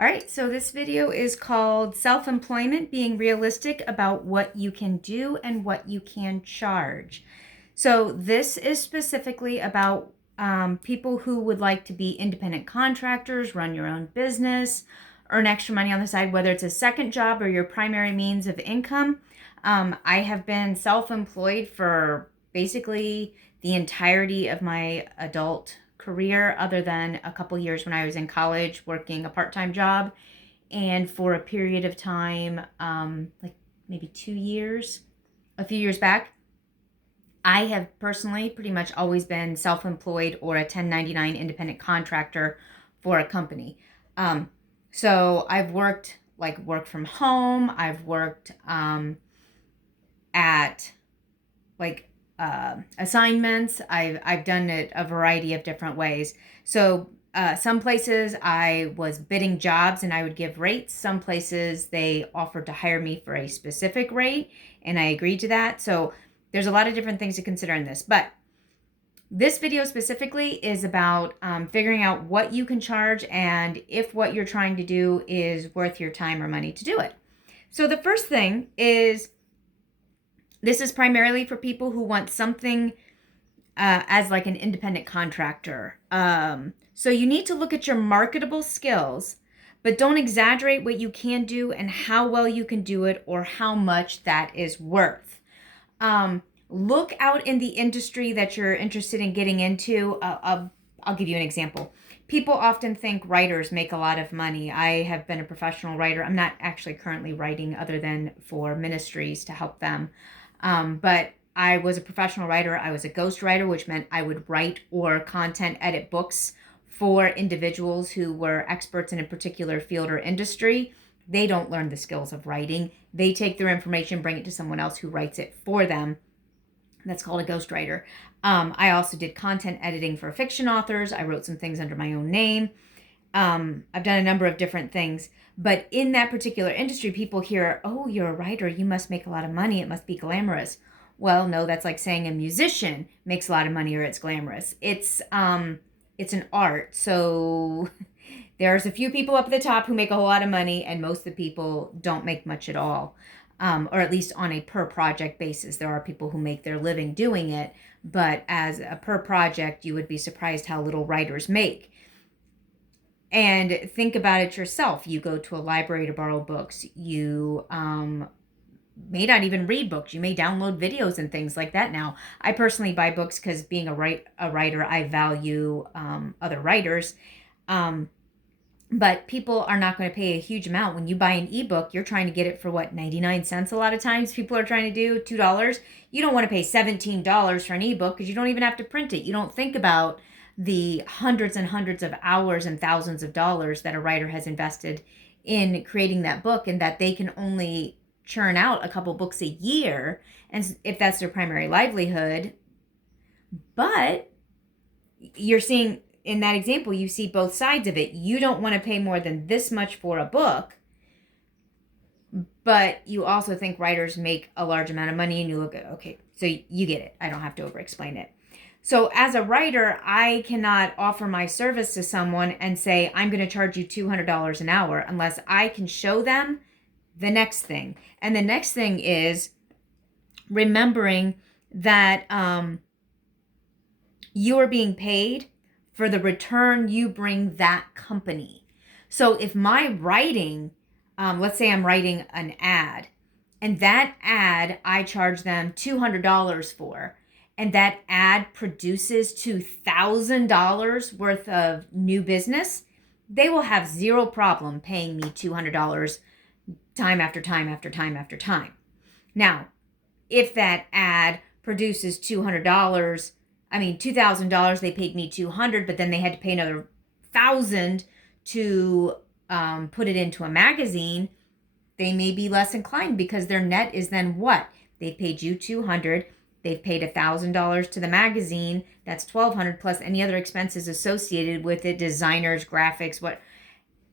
All right, so this video is called Self-Employment, Being Realistic About What You Can Do and What You Can Charge. So this is specifically about people who would like to be independent contractors, run your own business, earn extra money on the side, whether it's a second job or your primary means of income. I have been self-employed for basically the entirety of my adult career, other than a couple years when I was in college working a part-time job, and for a period of time, like maybe 2 years, a few years back, I have personally pretty much always been self-employed or a 1099 independent contractor for a company. Um, so I've worked like work from home. I've worked at like assignments. I've done it a variety of different ways. So some places I was bidding jobs and I would give rates. Some places they offered to hire me for a specific rate and I agreed to that. So there's a lot of different things to consider in this, but this video specifically is about figuring out what you can charge and if what you're trying to do is worth your time or money to do it. So the first thing is, this is primarily for people who want something as like an independent contractor. So you need to look at your marketable skills, but don't exaggerate what you can do and how well you can do it or how much that is worth. Look out in the industry that you're interested in getting into. I'll give you an example. People often think writers make a lot of money. I have been a professional writer. I'm not actually currently writing other than for ministries to help them. But I was a professional writer. I was a ghostwriter, which meant I would write or content edit books for individuals who were experts in a particular field or industry. They don't learn the skills of writing. They take their information, bring it to someone else who writes it for them. That's called a ghostwriter. I also did content editing for fiction authors. I wrote some things under my own name. I've done a number of different things. But in that particular industry, people hear, oh, you're a writer. You must make a lot of money. It must be glamorous. Well, no, that's like saying a musician makes a lot of money or it's glamorous. It's an art. So there's a few people up at the top who make a whole lot of money, and most of the people don't make much at all. Or at least on a per project basis. There are people who make their living doing it, but as a per project, you would be surprised how little writers make. And think about it yourself. You go to a library to borrow books. You may not even read books. You may download videos and things like that now. I personally buy books because being a writer, I value other writers. But people are not going to pay a huge amount. When you buy an ebook, you're trying to get it for what, 99 cents a lot of times people are trying to do, $2. You don't want to pay $17 for an ebook because you don't even have to print it. You don't think about the hundreds and hundreds of hours and thousands of dollars that a writer has invested in creating that book, and that they can only churn out a couple books a year, and if that's their primary livelihood. But you're seeing in that example, you see both sides of it. You don't want to pay more than this much for a book, but you also think writers make a large amount of money, and you look at, okay, so you get it. I don't have to over explain it. So as a writer, I cannot offer my service to someone and say, I'm going to charge you $200 an hour unless I can show them the next thing. And the next thing is remembering that you are being paid for the return you bring that company. So if my writing, let's say I'm writing an ad, and that ad I charge them $200 for, and that ad produces $2,000 worth of new business, they will have zero problem paying me $200 time after time after time after time. Now, if that ad produces $2,000, they paid me $200, but then they had to pay another $1,000 to put it into a magazine, they may be less inclined because their net is then what? They paid you $200, they've paid $1,000 to the magazine, that's $1,200 plus any other expenses associated with it, designers, graphics, what,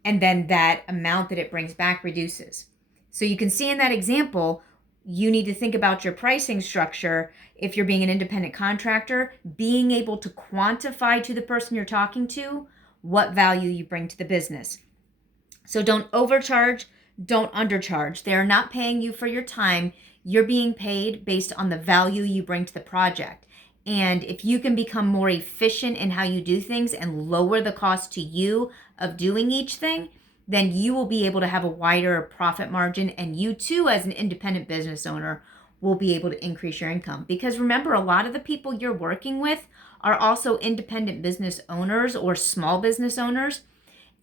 and then that amount that it brings back reduces. So you can see in that example, you need to think about your pricing structure. If you're being an independent contractor, being able to quantify to the person you're talking to what value you bring to the business. So don't overcharge, don't undercharge. They're not paying you for your time. You're being paid based on the value you bring to the project. And if you can become more efficient in how you do things and lower the cost to you of doing each thing, then you will be able to have a wider profit margin. And you too, as an independent business owner, will be able to increase your income. Because remember, a lot of the people you're working with are also independent business owners or small business owners.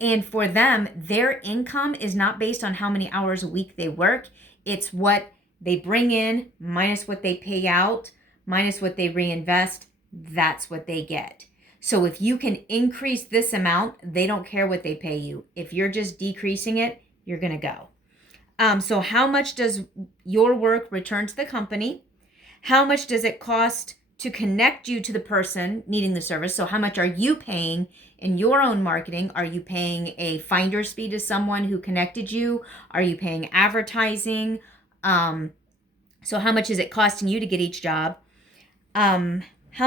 And for them, their income is not based on how many hours a week they work. It's what they bring in minus what they pay out, minus what they reinvest. That's what they get. So if you can increase this amount, they don't care what they pay you. If you're just decreasing it, you're going to go. So how much does your work return to the company? How much does it cost to connect you to the person needing the service? So how much are you paying in your own marketing? Are you paying a finder's fee to someone who connected you? Are you paying advertising? So how much is it costing you to get each job? How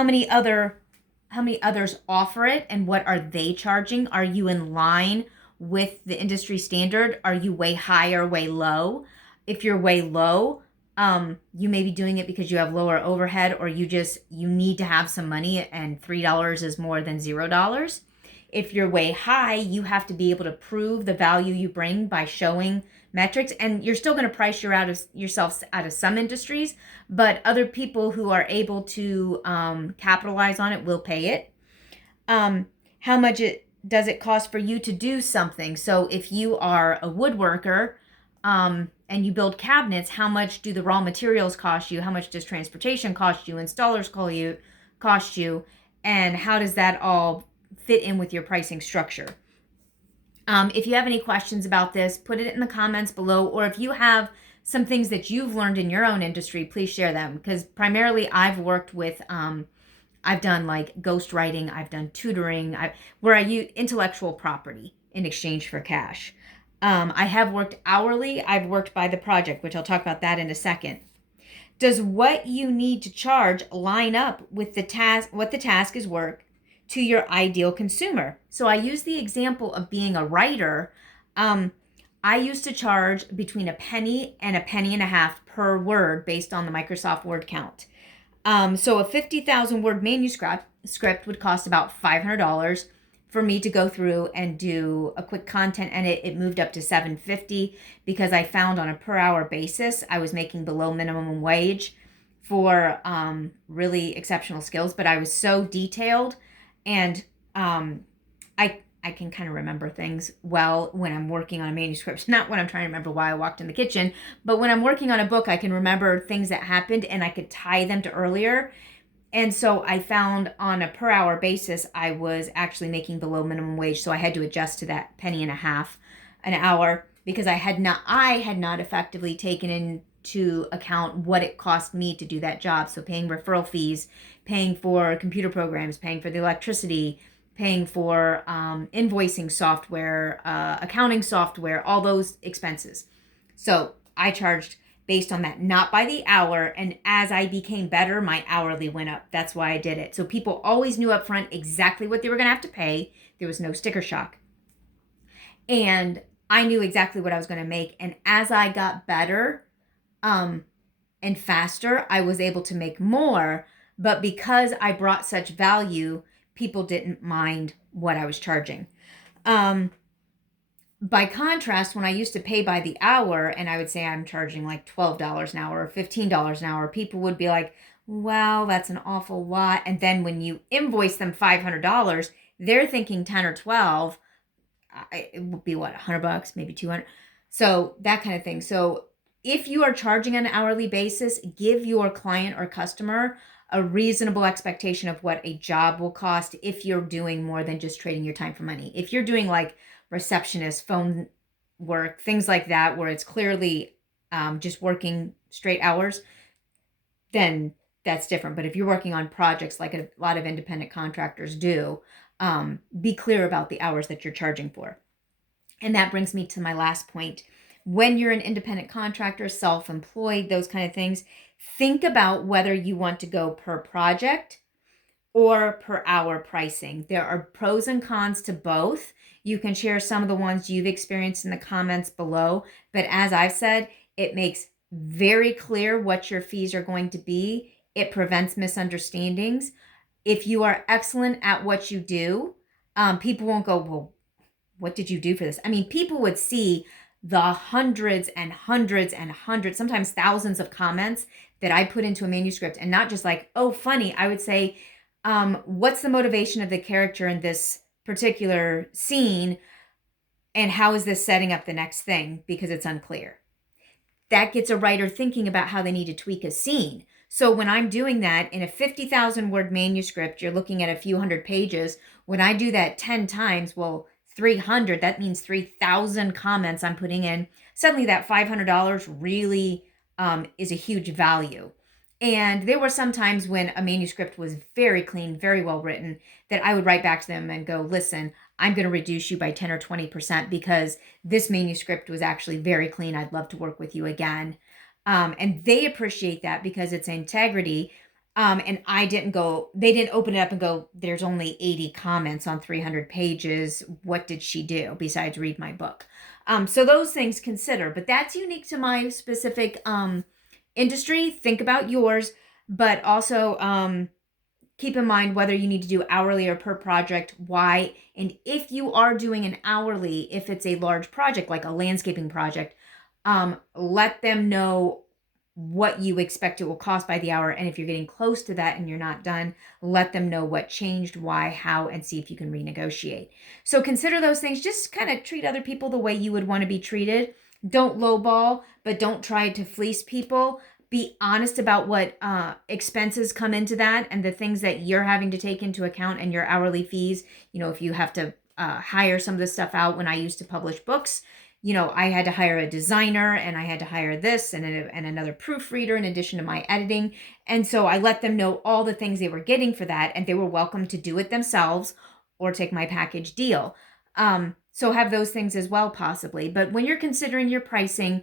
many others offer it, and what are they charging? Are you in line with the industry standard? Are you way high or way low? If you're way low, you may be doing it because you have lower overhead, or you need to have some money, and $3 is more than $0. If you're way high, you have to be able to prove the value you bring by showing metrics, and you're still going to price yourself out of some industries, but other people who are able to capitalize on it will pay it. How much does it cost for you to do something? So if you are a woodworker and you build cabinets, how much do the raw materials cost you? How much does transportation cost you? Installers cost you? And how does that all fit in with your pricing structure? If you have any questions about this, put it in the comments below, or if you have some things that you've learned in your own industry, please share them, because primarily I've worked with, I've done like ghostwriting, I've done tutoring, where I use intellectual property in exchange for cash. I have worked hourly, I've worked by the project, which I'll talk about that in a second. Does what you need to charge line up with what the task is worth to your ideal consumer? So I use the example of being a writer. I used to charge between a penny and a penny and a half per word based on the Microsoft Word count. So a 50,000 word manuscript would cost about $500 for me to go through and do a quick content edit. It moved up to $750 because I found on a per hour basis I was making below minimum wage for really exceptional skills, but I was so detailed, and I can kind of remember things well when I'm working on a manuscript. Not when I'm trying to remember why I walked in the kitchen, but when I'm working on a book, I can remember things that happened and I could tie them to earlier. And so I found on a per hour basis, I was actually making below minimum wage. So I had to adjust to that penny and a half an hour because I had not effectively taken into account what it cost me to do that job. So paying referral fees, paying for computer programs, paying for the electricity, paying for invoicing software, accounting software, all those expenses. So I charged based on that, not by the hour. And as I became better, my hourly went up. That's why I did it. So people always knew up front exactly what they were going to have to pay. There was no sticker shock. And I knew exactly what I was going to make. And as I got better and faster, I was able to make more. But because I brought such value, people didn't mind what I was charging. By contrast, when I used to pay by the hour and I would say I'm charging like $12 an hour or $15 an hour, people would be like, wow, that's an awful lot. And then when you invoice them $500, they're thinking 10 or 12. It would be what, $100, maybe 200. So that kind of thing. So if you are charging on an hourly basis, give your client or customer a reasonable expectation of what a job will cost if you're doing more than just trading your time for money. If you're doing like receptionist, phone work, things like that, where it's clearly just working straight hours, then that's different. But if you're working on projects like a lot of independent contractors do, be clear about the hours that you're charging for. And that brings me to my last point. When you're an independent contractor, self-employed, those kind of things, think about whether you want to go per project or per hour pricing. There are pros and cons to both. You can share some of the ones you've experienced in the comments below. But as I've said, it makes very clear what your fees are going to be. It prevents misunderstandings. If you are excellent at what you do, people won't go, well, what did you do for this? I mean, people would see the hundreds and hundreds and hundreds, sometimes thousands of comments that I put into a manuscript, and not just like, oh, funny. I would say, what's the motivation of the character in this particular scene? And how is this setting up the next thing? Because it's unclear. That gets a writer thinking about how they need to tweak a scene. So when I'm doing that in a 50,000 word manuscript, you're looking at a few hundred pages. When I do that 10 times, well, 300, that means 3,000 comments I'm putting in. Suddenly that $500 really is a huge value. And there were some times when a manuscript was very clean, very well written, that I would write back to them and go, listen, I'm going to reduce you by 10 or 20% because this manuscript was actually very clean. I'd love to work with you again. And they appreciate that because it's integrity. And they didn't open it up and go, there's only 80 comments on 300 pages. What did she do besides read my book? So those things consider, but that's unique to my specific industry. Think about yours, but also keep in mind whether you need to do hourly or per project, why. And if you are doing an hourly, if it's a large project like a landscaping project, let them know what you expect it will cost by the hour. And if you're getting close to that and you're not done, let them know what changed, why, how, and see if you can renegotiate. So consider those things. Just kind of treat other people the way you would want to be treated. Don't lowball, but don't try to fleece people. Be honest about what expenses come into that and the things that you're having to take into account and your hourly fees. You know, if you have to hire some of this stuff out. When I used to publish books, you know, I had to hire a designer and I had to hire this and another proofreader in addition to my editing. And so I let them know all the things they were getting for that, and they were welcome to do it themselves or take my package deal. So have those things as well, possibly. But when you're considering your pricing,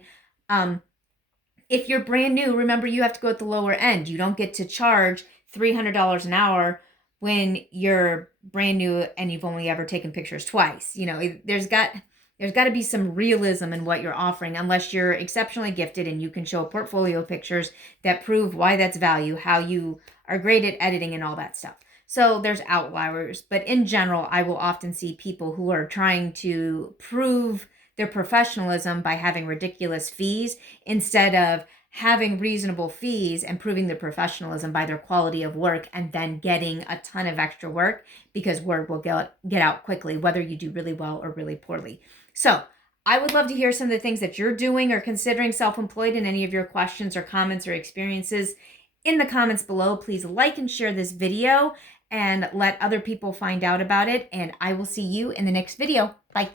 if you're brand new, remember you have to go at the lower end. You don't get to charge $300 an hour when you're brand new and you've only ever taken pictures twice. You know, there's got to be some realism in what you're offering, unless you're exceptionally gifted and you can show portfolio pictures that prove why that's value, how you are great at editing and all that stuff. So there's outliers, but in general, I will often see people who are trying to prove their professionalism by having ridiculous fees instead of having reasonable fees and proving their professionalism by their quality of work, and then getting a ton of extra work because word will get out quickly, whether you do really well or really poorly. So I would love to hear some of the things that you're doing or considering self-employed, and any of your questions or comments or experiences in the comments below. Please like and share this video and let other people find out about it. And I will see you in the next video. Bye.